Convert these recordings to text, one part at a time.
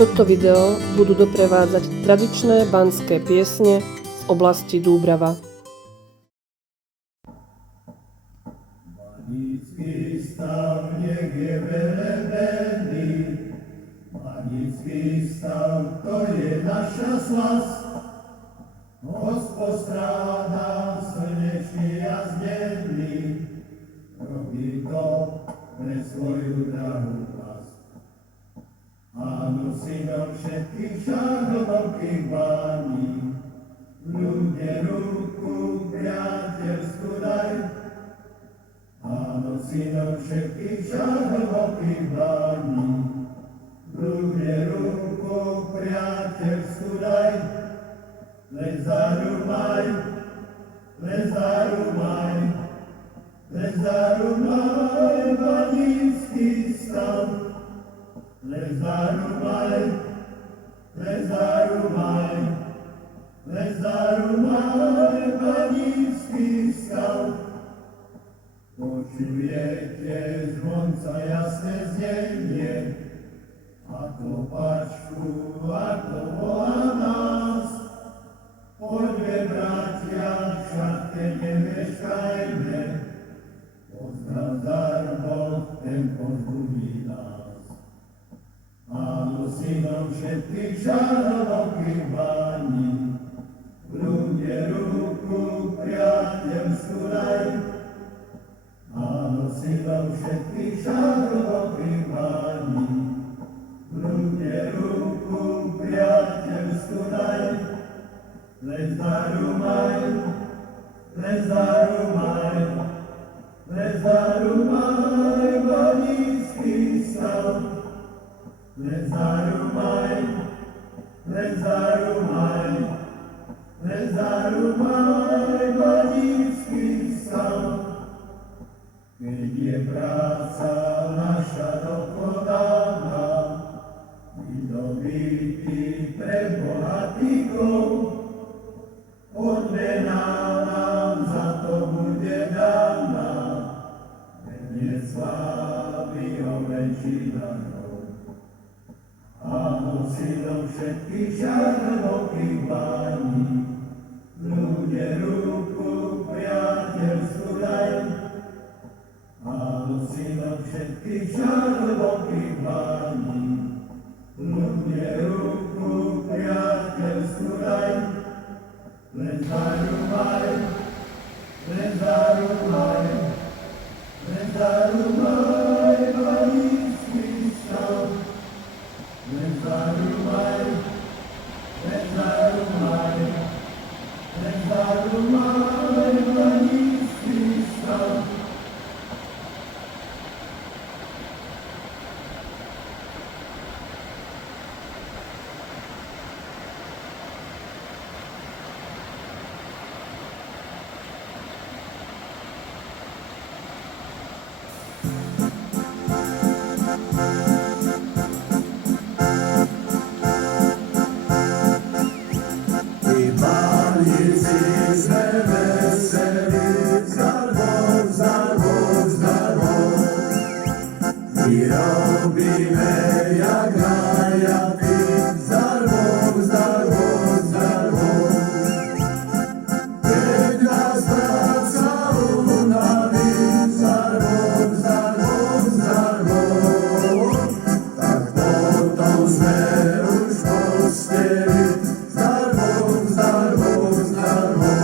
Toto video budú doprevádzať tradičné banské piesne z oblasti Dúbrava. Manický stav nech je velebený, manický stav, to je naša slasť. Hospodára slnečný a zdenný, robí to pre svoju drahú vlast. Áno, synom všetkých šarlových bání, ľudia ruku priateľskú daj. Áno, synom všetkých šarlových bání, ľudia ruku priateľskú daj. Lezarumaj, lezarumaj, lezarumaj, manický stav. Lezarumaj, lezarumaj, lezarumaj, manický stav. Počujete zvonca jasné znenie, ako pačku, ako volá nás. Poďme, bratia, všade nemeškajme, pozdrav darmo, ten pozbudí nás. Áno, synom všetkých šarlových bání, ľudia ruku priateľskú daj. Áno, synom všetkých šarlových bání, ľudia ruku priateľskú daj. Lezarumaj, lezarumaj, lezarumaj, manický stav. Lezarumaj, lezarumaj, lezarumaj, manický stav. Keď je práca naša dokonaná, vydobitý pre bohatýkov, odmena nám za to bude dána, vedie slávy ovečí darov. Áno, synom všetkých šarlových bání, ľudia ruku priateľskú daj. Áno, synom všetkých šarlových bání, ľudia ruku priateľskú daj. Lezarumaj, lezarumaj, lezarumaj, manický stav. Lezarumaj, lezarumaj, lezarumaj, manický stav. Robíme jak rajaty, zdarmom, zdarmom, zdarmom. Keď nás práca unaví, zdarmom, zdarmom, zdarmom, tak potom sme už posteli, zdarmom, zdarmom, zdarmom.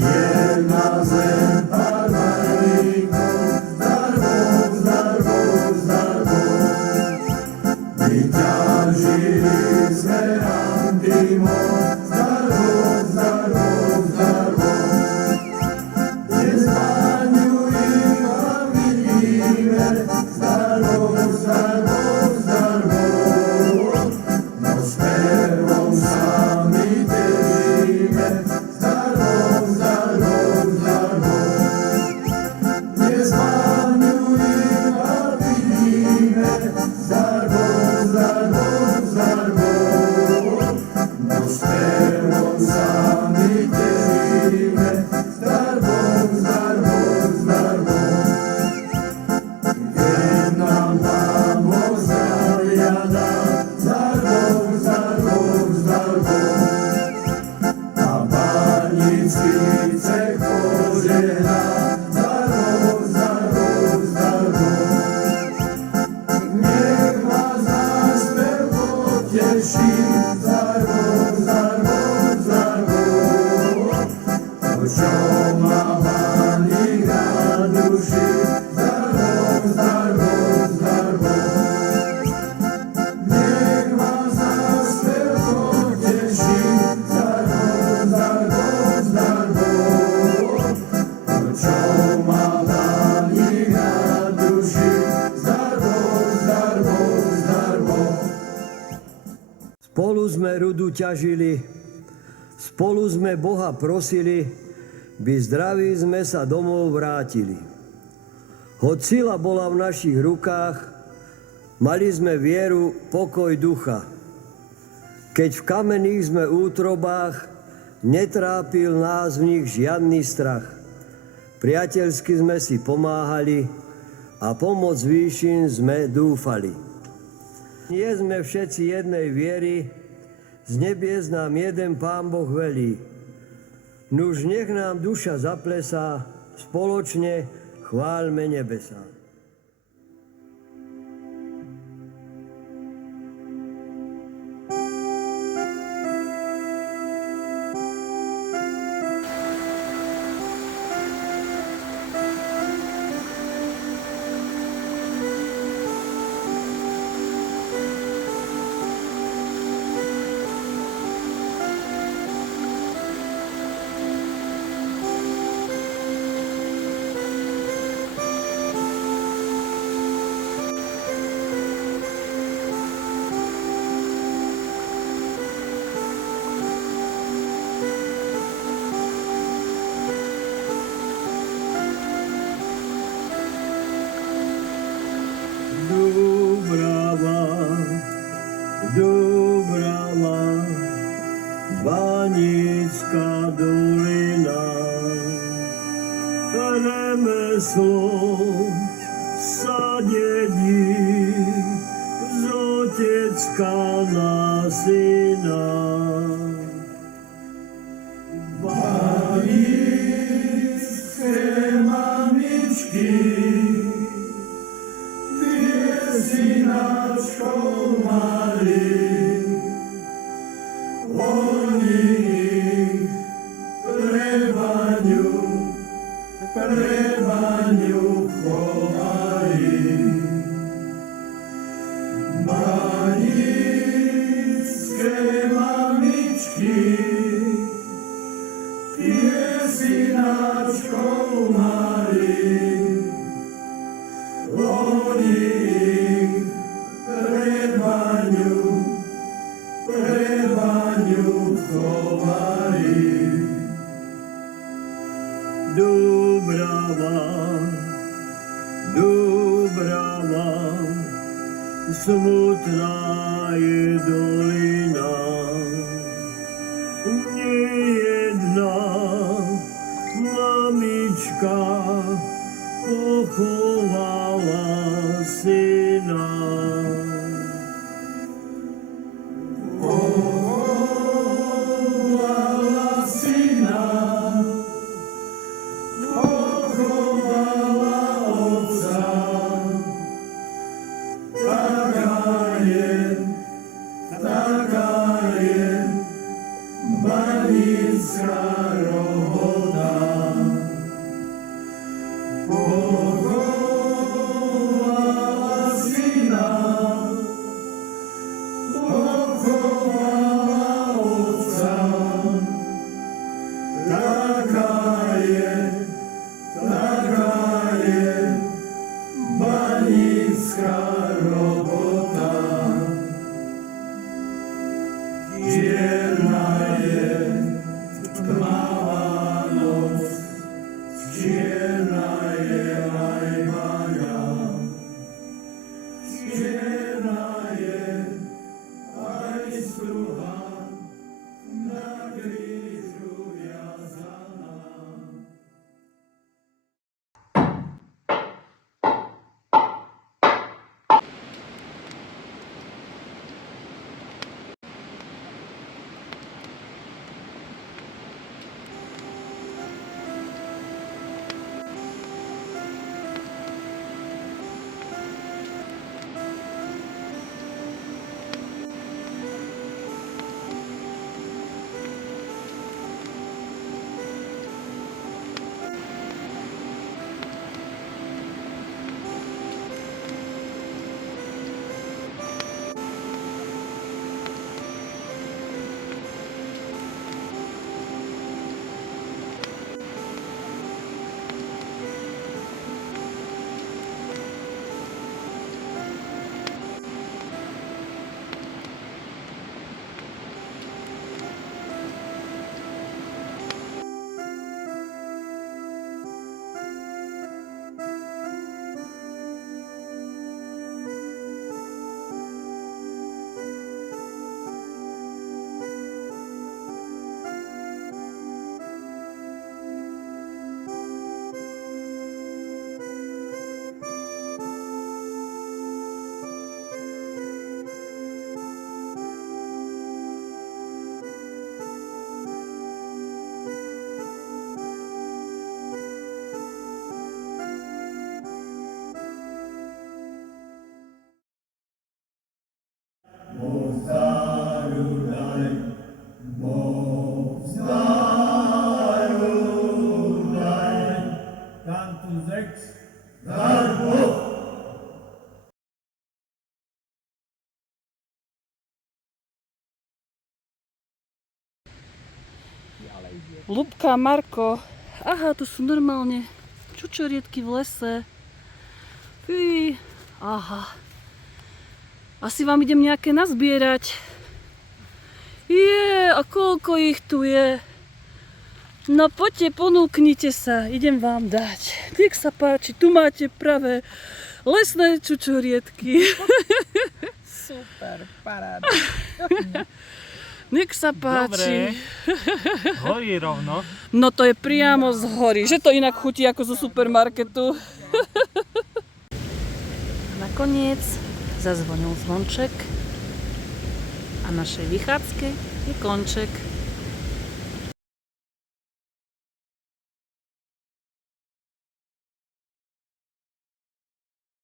Jedna zem pár malíkov, zdar Boh, zdar Boh, zdar Boh. Vyťažili sme antimon, zdar Boh, zdar Boh, zdar Boh. Dnes Páňu iba vidíme, zdar Boh, zdar Boh, zdar Boh. No s pervom sami tešíme, zdar Boh, zdar Boh, zdar Boh. Dnes Páňu iba vidíme, zdar Boh, zdar Boh, zdar Boh. No s pervom sami tešíme, zdar Boh, zdar Boh, zdar Boh. Keď nám Pán Boh zdravia dá, zdar Boh, zdar Boh, zdar Boh. A bánický cech požehná, zdar Boh, zdar Boh, zdar Boh. Nech vás náš spev poteší, zdar Boh, zdar Boh, zdar Boh. To, čo má Pánik na duši, zdar Boh, zdar Boh, zdar Boh. Nech vás náš spev poteší, zdar Boh, zdar Boh, zdar Boh. To, čo má Pánik na duši, zdar Boh, zdar Boh, zdar Boh. Spolu sme rudu ťažili, spolu sme Boha prosili, by zdraví sme sa domov vrátili. Hoď sila bola v našich rukách, mali sme vieru, pokoj ducha. Keď v kamenných sme útrobách, netrápil nás v nich žiadny strach. Priateľsky sme si pomáhali a pomoc výšin sme dúfali. Nie sme všetci jednej viery, z nebies nám jeden Pán Boh velí. Nuž nech nám duša zaplesá, spoločne chváľme nebesá. Dubrava, Banická dolina, remeslo sa dedí z otecka na syna. Banické mamičky, tie synáčkov mali, oni pre Baňu chovali. Banické mamičky, tie synáčkov mali, oni pre Baňu chovali. Dubrava, smutná je dolina, nejedná mamička pochovala syna. Pochovala syna, pochovala otca, taká je banická robota. Ľubka, Marko. Aha, tu sú normálne čučoriedky v lese. Fí. Aha. Asi vám idem nejaké nazbierať. A koľko ich tu je? No poďte, ponúknite sa, idem vám dať. Nech sa páči, tu máte pravé lesné čučoriedky. Super, paráda. Nech sa páči. Dobre, horí rovno. No to je priamo z hory, že to inak chutí ako zo supermarketu. Nakoniec zazvonil zvonček a našej vychádzke je konček.